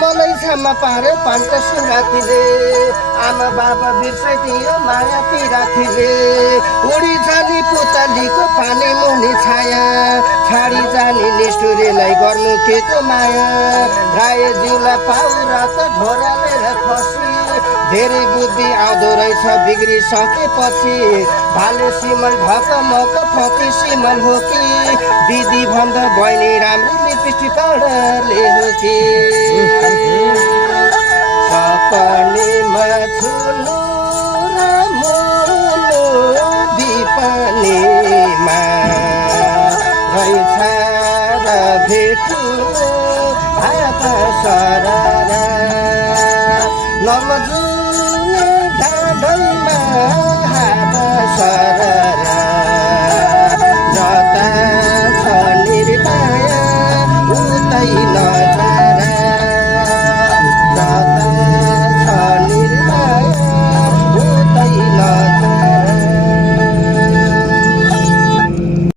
मलाई छामा पारे पानको सुरातीले आमा बाबा बिर्साइदियो माया पिरातीले उडी जाने पुतलीको पानी मुनि छाया छाडी जाने निष्ठुरीलाई गर्नु के को माया राय जिउला पाउरा त ढोरालेर खसी धेरै बुद्धि आउँदो रहेछ बिग्रिसकेपछि भाले सिमल ढकमक फति सिमल हो कि दिदी भन्दा बहिनी राम्रो लिपस्टिक पाउडरले हो कि सपनीमा ठुलो र मोलो दिपनीमा रहेछ र भेटु हात सररा नमजु